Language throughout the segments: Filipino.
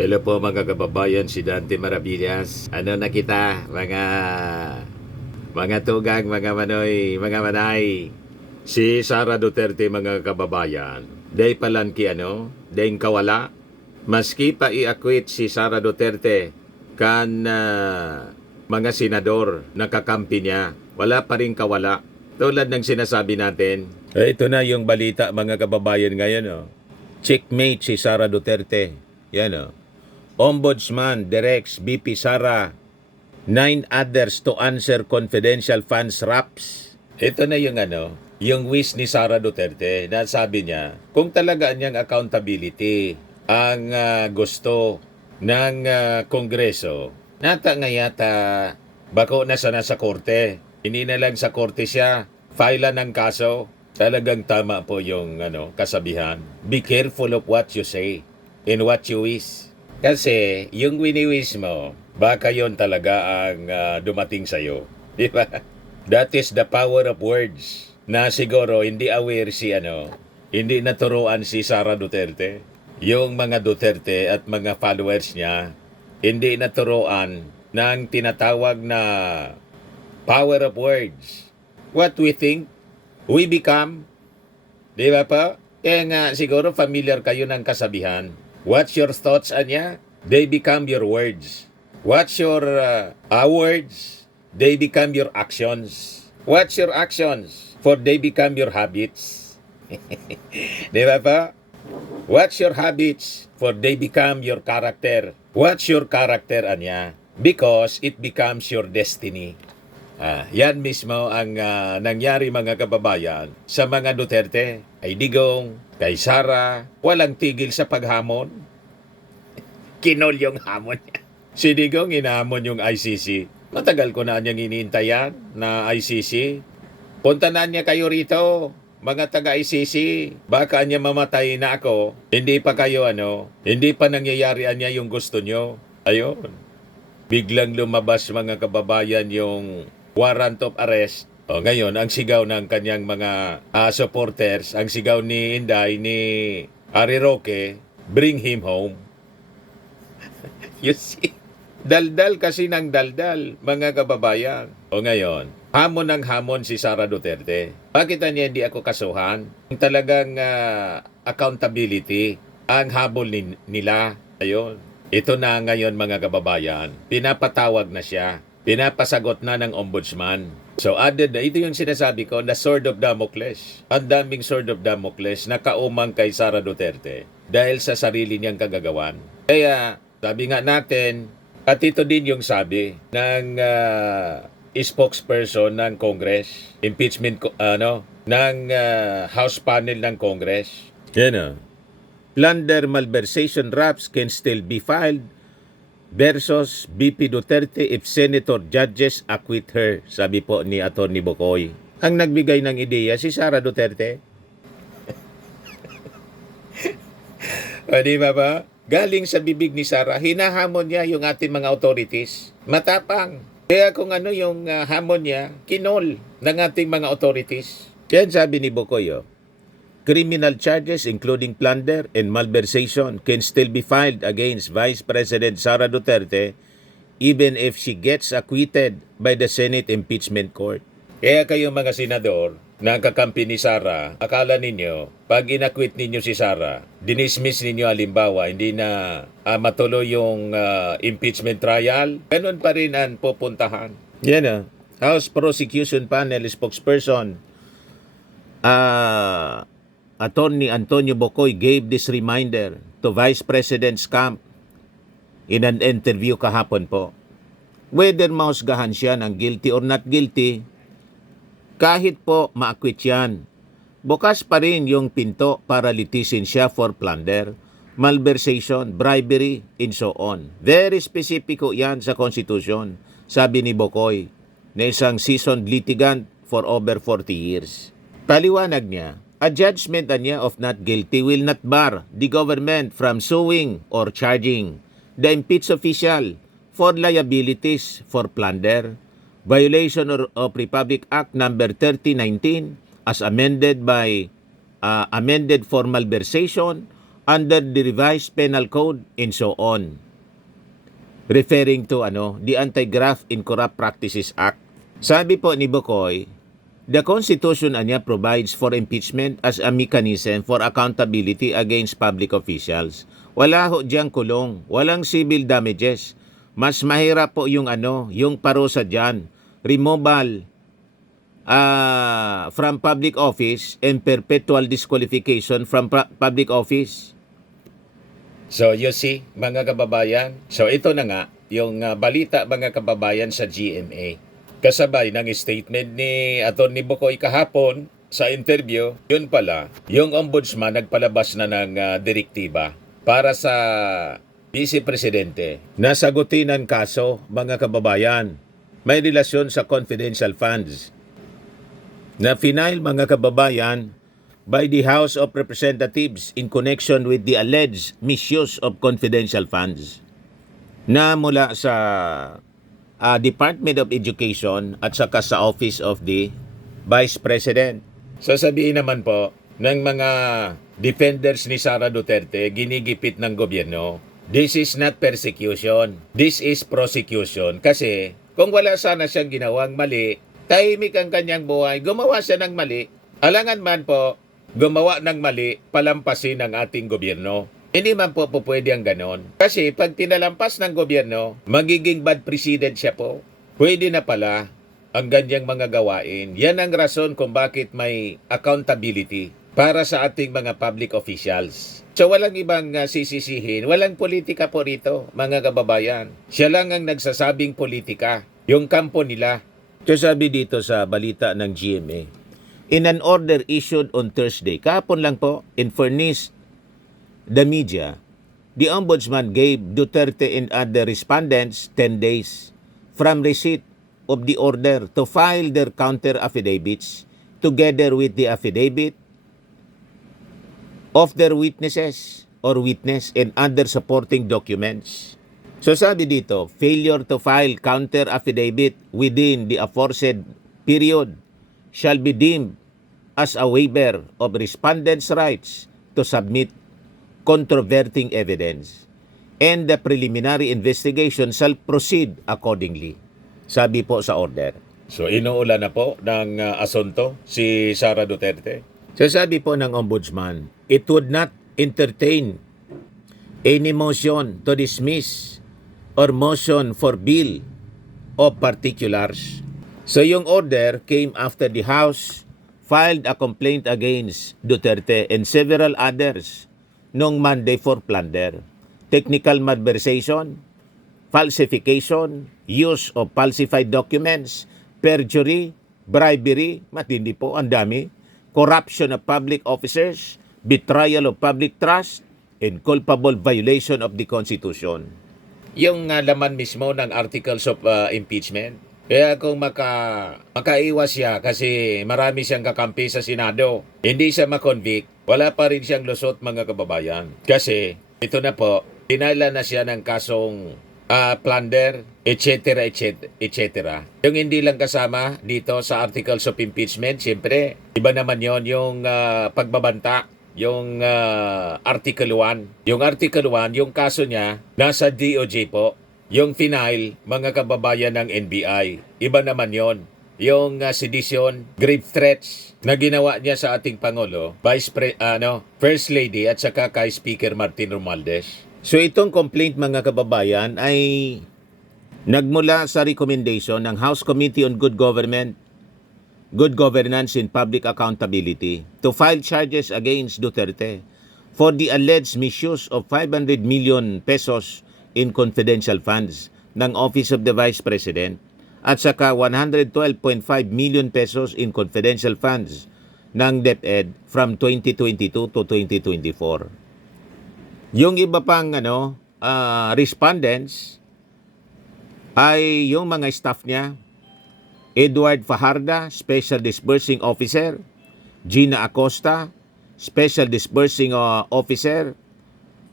Hello po mga kababayan, si Dante Maravillas. Ano na kita, mga tugang, mga manoy, mga manay. Si Sara Duterte mga kababayan. Day palanki day kawala. Maski pa i-acquit si Sara Duterte kan mga senador na kakampi niya. Wala pa rin kawala. Tulad ng sinasabi natin. Ito na yung balita mga kababayan ngayon. Checkmate si Sara Duterte. Yan Ombudsman directs BP Sara 9 others to answer confidential funds raps. Ito na yung wish ni Sara Duterte na sabi niya, kung talaga niyang accountability ang gusto ng Kongreso, nata nga yata bako na sana sa korte. Hindi na lang sa korte siya, file ng kaso. Talagang tama po yung kasabihan. Be careful of what you say and what you wish. Kasi yung wini-wish mo, baka yon talaga ang dumating sa'yo. Di ba? That is the power of words. Na siguro hindi aware hindi naturuan si Sara Duterte. Yung mga Duterte at mga followers niya, hindi naturuan ng tinatawag na power of words. What we think, we become. Di ba pa? Kaya nga siguro familiar kayo ng kasabihan. What's your thoughts, Anya? They become your words. What's your words? They become your actions. What's your actions? For they become your habits. Di ba pa? What's your habits? For they become your character. What's your character, Anya? Because it becomes your destiny. Yan mismo ang nangyari mga kababayan sa mga Duterte, kay Digong, kay Sara. Walang tigil sa paghamon. Kinol yung hamon niya. Si Digong inahamon yung ICC. Matagal ko na niyang iniintayan na ICC. Punta na niya kayo rito, mga taga-ICC. Baka niya mamatay na ako. Hindi pa kayo hindi pa nangyayari niya yung gusto niyo. Ayun. Biglang lumabas mga kababayan yung warrant of arrest. Ngayon, ang sigaw ng kanyang mga supporters, ang sigaw ni Inday, ni Harry Roque, bring him home. You see? Daldal kasi ng daldal, mga kababayan. Ngayon, hamon ng hamon si Sara Duterte. Bakit niya hindi ako kasuhan? Talagang accountability ang habol nila. Ayun. Ito na ngayon mga kababayan. Pinapatawag na siya. Pinapasagot na ng ombudsman. So added na, ito yung sinasabi ko, the sword of Damocles. Ang daming sword of Damocles na kaumang kay Sara Duterte dahil sa sarili niyang kagagawan. Kaya sabi nga natin, at ito din yung sabi ng spokesperson ng Congress, impeachment ng House panel ng Congress. Yan plunder malversation raps can still be filed versus BP Duterte if Senator judges acquit her, sabi po ni Atty. Bocoy. Ang nagbigay ng ideya si Sara Duterte. O di ba? Galing sa bibig ni Sara, hinahamon niya yung ating mga authorities. Matapang. Kaya kung yung hamon niya, kinol ng ating mga authorities. Yan sabi ni Bocoy, criminal charges including plunder and malversation can still be filed against Vice President Sara Duterte even if she gets acquitted by the Senate Impeachment Court. Kaya kayong mga senador na kakampi ni Sara, akala ninyo, pag inakwit ninyo si Sara, dinismiss ninyo halimbawa, hindi na matuloy yung impeachment trial, ganun pa rin ang pupuntahan. Yan House Prosecution Panel spokesperson, Attorney Antonio Bocoy gave this reminder to Vice President's camp in an interview kahapon po. Whether mahusgahan siya ng guilty or not guilty, kahit po ma-acquit yan, bukas pa rin yung pinto para litisin siya for plunder, malversation, bribery, and so on. Very specific yan sa Constitution, sabi ni Bocoy, na isang seasoned litigant for over 40 years. Paliwanag niya, a judgment niya of not guilty will not bar the government from suing or charging the impeached official for liabilities for plunder, violation of Republic Act number 3019 as amended by amended for malversation under the revised penal code and so on. Referring to the Anti-Graft and Corrupt Practices Act. Sabi po ni Bukoy, the Constitution niya provides for impeachment as a mechanism for accountability against public officials. Wala ho diyang kulong, walang civil damages. Mas mahirap po yung yung parusa diyan, removal from public office and perpetual disqualification from public office. So you see, mga kababayan, so ito na nga yung balita mga kababayan sa GMA. Kasabay ng statement ni Atty. Bukoy kahapon sa interview, yun pala, yung ombudsman nagpalabas na ng direktiba para sa Vice Presidente na sagutin ang kaso, mga kababayan. May relasyon sa confidential funds na final, mga kababayan, by the House of Representatives in connection with the alleged misuse of confidential funds na mula sa Department of Education at saka sa Office of the Vice President. Sasabihin naman po ng mga defenders ni Sara Duterte, ginigipit ng gobyerno, this is not persecution, this is prosecution. Kasi kung wala sana siyang ginawang mali, tahimik ang kanyang buhay, gumawa siya ng mali, alangan man po gumawa ng mali, palampasin ng ating gobyerno. Hindi man po pwede ang ganon. Kasi pag tinalampas ng gobyerno, magiging bad president siya po. Pwede na pala ang ganyang mga gawain. Yan ang rason kung bakit may accountability para sa ating mga public officials. So walang ibang sisisihin, walang politika po rito, mga kababayan. Siya lang ang nagsasabing politika, yung kampo nila. So sabi dito sa balita ng GMA, in an order issued on Thursday, kahapon lang po, in furnished the media, the Ombudsman gave Duterte and other respondents 10 days from receipt of the order to file their counter affidavits together with the affidavit of their witnesses or witness and other supporting documents. So sabi dito, failure to file counter affidavit within the aforesaid period shall be deemed as a waiver of respondents' rights to submit controverting evidence, and the preliminary investigation shall proceed accordingly. Sabi po sa order. So inuulan na po ng asunto si Sara Duterte. So sabi po ng Ombudsman, it would not entertain any motion to dismiss or motion for bill of particulars. So yung order came after the House filed a complaint against Duterte and several others noong Monday for plunder, technical malversation, falsification, use of falsified documents, perjury, bribery, matindi po, ang dami, corruption of public officers, betrayal of public trust, and culpable violation of the Constitution. Yung laman mismo ng articles of impeachment. Kaya kung makaiwas siya kasi marami siyang kakampi sa Senado, hindi siya makonvict, wala pa rin siyang lusot, mga kababayan. Kasi ito na po, tinala na siya ng kasong plunder, etc., etc. Yung hindi lang kasama dito sa articles of impeachment, siyempre, iba naman yon yung pagbabanta, yung Article 1. Yung Article 1, yung kaso niya, nasa DOJ po. Yung final, mga kababayan ng NBI, iba naman yon. Yung sedition, grave threats na ginawa niya sa ating Pangulo, First Lady at saka kay Speaker Martin Romualdez. So itong complaint, mga kababayan, ay nagmula sa recommendation ng House Committee on Good Governance and Public Accountability to file charges against Duterte for the alleged misuse of 500 million pesos in confidential funds ng Office of the Vice President at saka 112.5 million pesos in confidential funds ng DepEd from 2022 to 2024. Yung iba pang respondents ay yung mga staff niya, Edward Fajarda, Special Disbursing Officer, Gina Acosta, Special Disbursing Officer,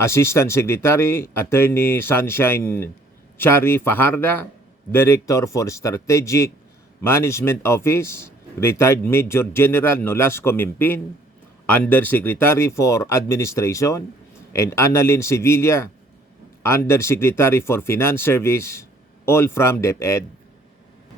Assistant Secretary, Attorney Sunshine Chari Fajarda, Director for Strategic Management Office, Retired Major General Nolasco Mimpin, Undersecretary for Administration, and Annalyn Sevilla, Undersecretary for Finance Service, all from DepEd.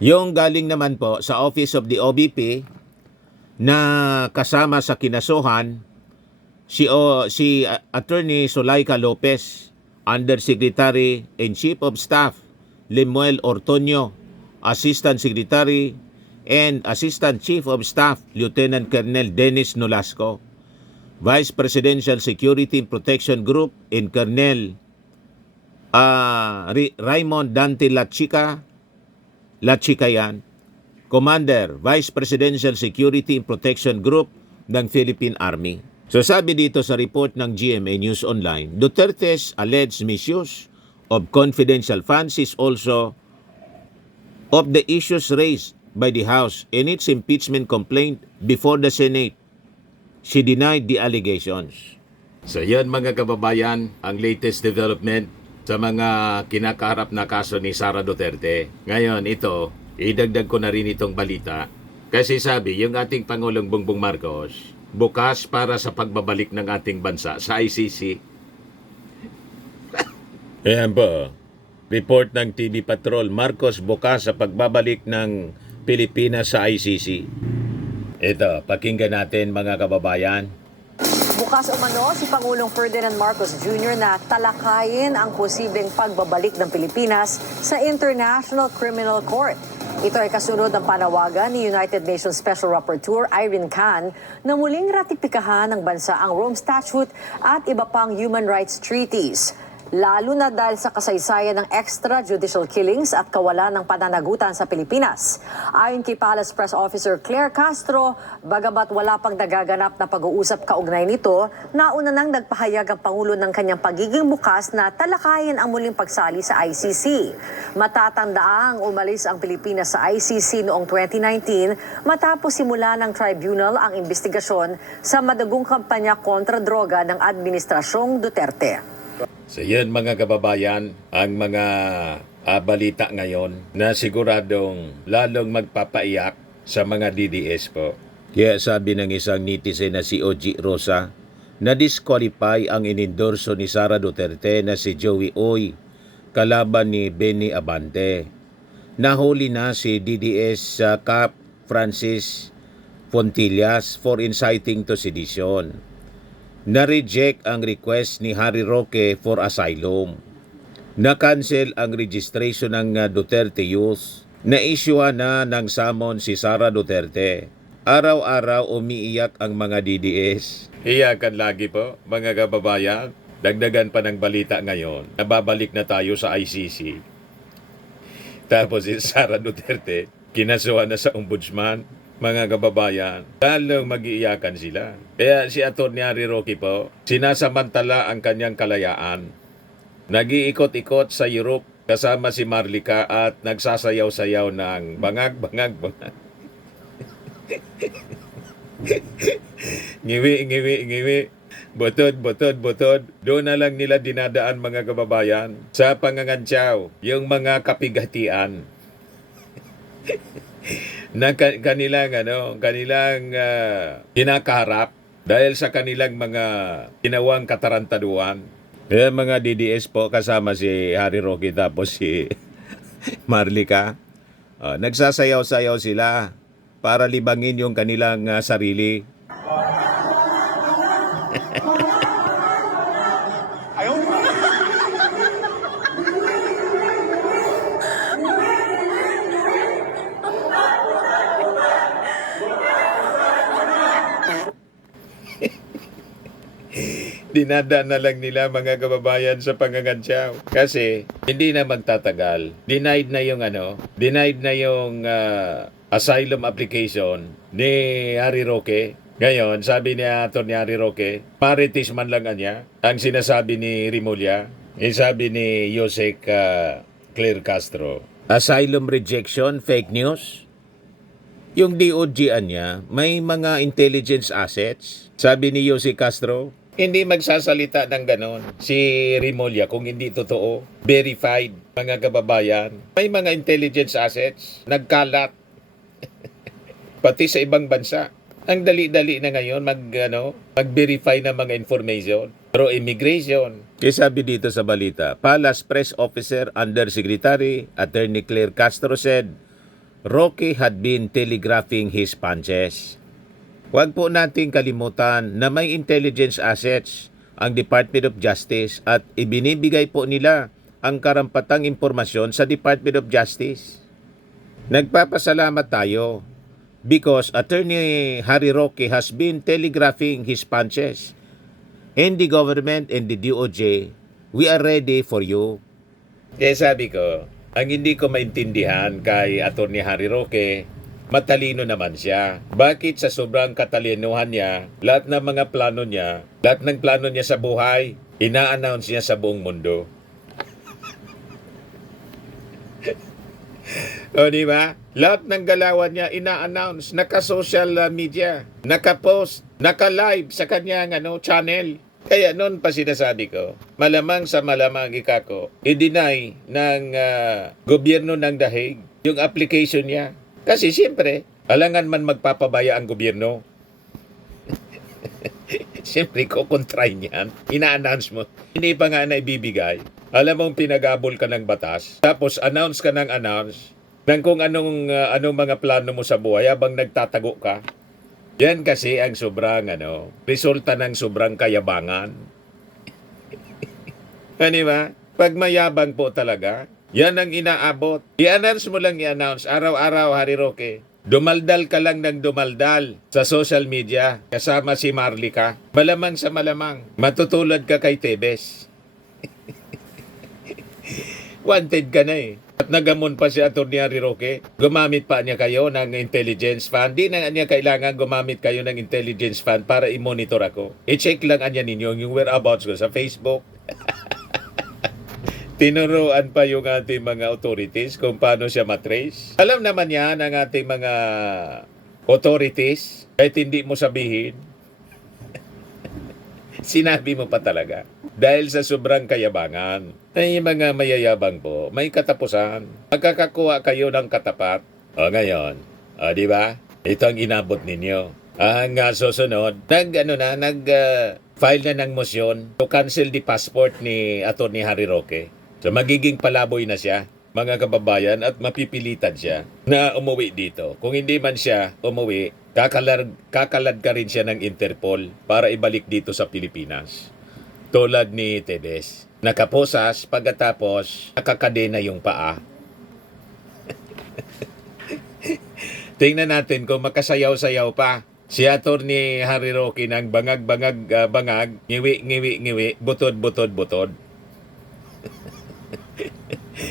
Yung galing naman po sa Office of the OBP na kasama sa kinasuhan si Attorney Zulaika Lopez, Undersecretary and Chief of Staff Lemuel Ortonio, Assistant Secretary and Assistant Chief of Staff Lieutenant Colonel Dennis Nolasco, Vice Presidential Security and Protection Group and Colonel Raymond Dante Lachikayan, Commander, Vice Presidential Security and Protection Group ng Philippine Army. So sabi dito sa report ng GMA News Online, Duterte's alleged misuse of confidential funds is also of the issues raised by the House in its impeachment complaint before the Senate. She denied the allegations. So yan mga kababayan, ang latest development sa mga kinakaharap na kaso ni Sara Duterte. Ngayon ito, idagdag ko na rin itong balita kasi sabi yung ating Pangulong Bongbong Marcos bukas para sa pagbabalik ng ating bansa sa ICC. Ayan po, report ng TV Patrol, Marcos bukas sa pagbabalik ng Pilipinas sa ICC. Ito, pakinggan natin mga kababayan. Bukas umano si Pangulong Ferdinand Marcos Jr. na talakayin ang posibleng pagbabalik ng Pilipinas sa International Criminal Court. Ito ay kasunod ng panawagan ni United Nations Special Rapporteur Irene Khan na muling ratipikahan ng bansa ang Rome Statute at iba pang human rights treaties. Lalo na dahil sa kasaysayan ng extrajudicial killings at kawalan ng pananagutan sa Pilipinas. Ayon kay Palace Press Officer Claire Castro, bagamat wala pang nagaganap na pag-uusap kaugnay nito, nauna nang nagpahayag ang Pangulo ng kanyang pagiging bukas na talakayin ang muling pagsali sa ICC. Matatandaang umalis ang Pilipinas sa ICC noong 2019 matapos simula ng tribunal ang investigasyon sa madugong kampanya kontra droga ng Administrasyong Duterte. So yun mga kababayan, ang mga balita ngayon na siguradong lalong magpapaiyak sa mga DDS po. Kaya sabi ng isang netizen na si OG Rosa, na disqualify ang inendorso ni Sara Duterte na si Joey Oy, kalaban ni Benny Abante. Nahuli na si DDS Cap Francis Fontillas for inciting to sedition. Na-reject ang request ni Harry Roque for asylum. Na-cancel ang registration ng Duterte Youth. Na-issue na ng summon si Sara Duterte. Araw-araw umiiyak ang mga DDS. Iyakan lagi po, mga kababayan. Dagdagan pa ng balita ngayon. Nababalik na tayo sa ICC. Tapos si Sara Duterte, kinasuhan na sa ombudsman. Mga kababayan, lalong mag-iiyakan sila. Kaya si Atty. Harry Roque po, sinasamantala ang kanyang kalayaan. Nag-iikot-ikot sa Europe kasama si Marlica at nagsasayaw-sayaw ng bangag. Ngiwi. Butod. Doon na lang nila dinadaan mga kababayan sa pangangantyaw, yung mga kapigatian. Na kanilang kinakaharap dahil sa kanilang mga ginawang katarantaduan. Mga DDS po kasama si Harry Roque tapos si Marlica. Nagsasayaw-sayaw sila para libangin yung kanilang sarili. Dinadaan na lang nila mga kababayan sa pangangantyaw. Kasi hindi na magtatagal. Denied na yung asylum application ni Harry Roque. Ngayon, sabi ni Atty. Harry Roque, marites man lang niya. Ang sinasabi ni Rimulya, sabi ni Yosek Claire Castro. Asylum rejection, fake news. Yung DOJ niya, may mga intelligence assets. Sabi ni Yosek Castro, hindi magsasalita ng ganon si Rimulya kung hindi totoo. Verified, mga kababayan. May mga intelligence assets, nagkalat. Pati sa ibang bansa. Ang dali-dali na ngayon mag-verify ng mga information. pro-immigration. Kaya sabi dito sa balita, Palace Press Officer Undersecretary Attorney Claire Castro said, Roque had been telegraphing his punches. Huwag po nating kalimutan na may intelligence assets ang Department of Justice at ibinibigay po nila ang karampatang impormasyon sa Department of Justice. Nagpapasalamat tayo because Attorney Harry Roque has been telegraphing his punches. And the government and the DOJ, we are ready for you. Kaya sabi ko, ang hindi ko maintindihan kay Attorney Harry Roque, matalino naman siya. Bakit sa sobrang katalinuhan niya, lahat ng mga plano niya, lahat ng plano niya sa buhay, ina-announce niya sa buong mundo? O di ba? Lahat ng galawan niya ina-announce, naka-social media, naka-post, naka-live sa kanyang channel. Kaya noon pa sinasabi ko, malamang sa malamang ikako, i-deny ng gobyerno ng Dahig yung application niya. Kasi siyempre, alangan man magpapabaya ang gobyerno. Siyempre, kukontray niyan. Ina-announce mo. Hindi pa nga na ibibigay. Alam mong pinag-abol ka ng batas. Tapos announce ka ng announce ng kung anong mga plano mo sa buhay habang nagtatago ka. Yan kasi ang sobrang resulta ng sobrang kayabangan. Ano ba? Pag mayabang po talaga, yan ang inaabot. I-announce mo lang i-announce araw-araw, Harry Roque. Dumaldal ka lang ng dumaldal sa social media kasama si Marlica. Malamang sa malamang, matutulad ka kay Tebes. Wanted ka na eh. At nagamon pa si Atty. Harry Roque. Gumamit pa niya kayo ng intelligence fund. Di na niya kailangan gumamit kayo ng intelligence fund para i-monitor ako. I-check lang niya ninyo yung whereabouts ko sa Facebook. Tinuruan pa yung ating mga authorities kung paano siya matrace. Alam naman yan ang ating mga authorities. Kahit hindi mo sabihin. Sinabi mo pa talaga. Dahil sa sobrang kayabangan. Ay mga mayayabang po, may katapusan. Magkakakuha kayo ng katapat. O ngayon, di ba? Ito ang inabot ninyo. Ang susunod, file na ng motion to cancel the passport ni Atty. Harry Roque. So magiging palaboy na siya, mga kababayan, at mapipilitan siya na umuwi dito. Kung hindi man siya umuwi, kakalad ka rin siya ng Interpol para ibalik dito sa Pilipinas. Tulad ni Tebes. Nakaposas, pagkatapos nakakadena yung paa. Tingnan natin kung makasayaw-sayaw pa. Si Atty. Harry Roque ng bangag-bangag, ngiwi-ngiwi-ngiwi, butod-butod-butod.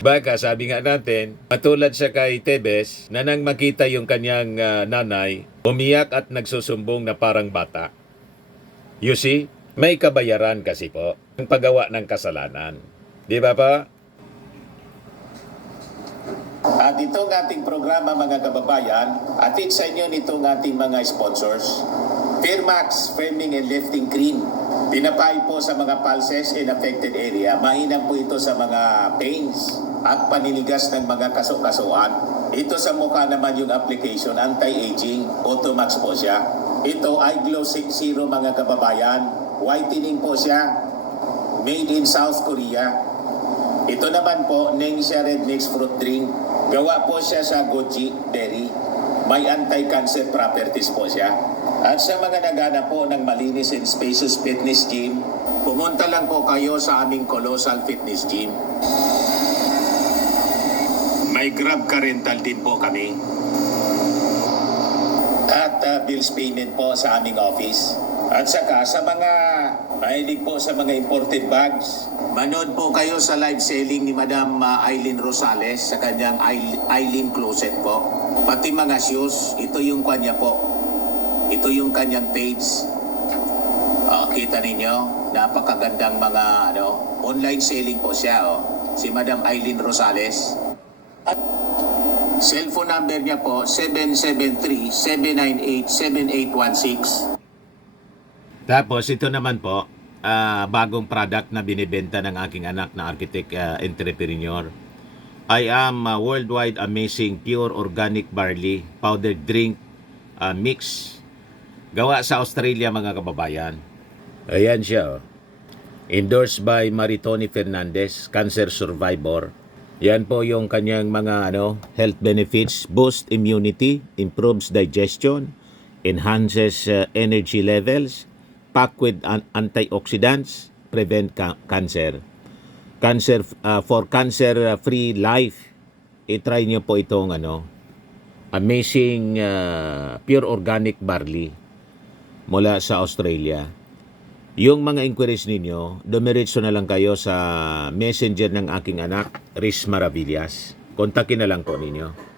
Baka sabi nga natin, matulad siya kay Tebes na nang makita yung kanyang nanay, umiyak at nagsusumbong na parang bata. You see? May kabayaran kasi po ang paggawa ng kasalanan. Di ba pa? At itong ating programa mga kababayan, atid sa inyo nitong ating mga sponsors. Fairmax Firming and Lifting Cream. Pinapay po sa mga pulses in affected area. Mainam po ito sa mga pains at paninigas ng mga kaso-kasuan. Ito sa mukha naman yung application, anti-aging, Automax po siya. Ito ay Glow 60 mga kababayan. Whitening po siya, made in South Korea. Ito naman po, Nengxia Red Mix Fruit Drink. Gawa po siya sa goji berry. May anti-cancer properties po siya. At sa mga nagana po ng malinis and spacious fitness gym, pumunta lang po kayo sa aming Colossal Fitness Gym. May Grab Car Rental din po kami. At bills payment po sa aming office. At saka sa mga mahilig po sa mga imported bags, manood po kayo sa live selling ni Madam Aileen Rosales sa kanyang Aileen Closet po. Pati mga shoes, ito yung kanya po. Ito yung kanyang page. Kita ninyo, napakagandang mga online selling po siya. Si Madam Aileen Rosales. At cellphone number niya po, 773-798-7816. Tapos ito naman po, bagong product na binibenta ng aking anak na architect entrepreneur. I am worldwide amazing pure organic barley powdered drink mix. Gawa sa Australia mga kababayan. Ayan siya. Endorsed by Maritoni Fernandez, cancer survivor. Yan po yung kanyang mga health benefits: boost immunity, improves digestion, enhances energy levels, packed with antioxidants, prevent cancer. For cancer-free life, i-try nyo po itong amazing pure organic barley mula sa Australia. Yung mga inquiries ninyo, dumiretso na lang kayo sa messenger ng aking anak, Riz Maravillas. Kontakin na lang po ninyo.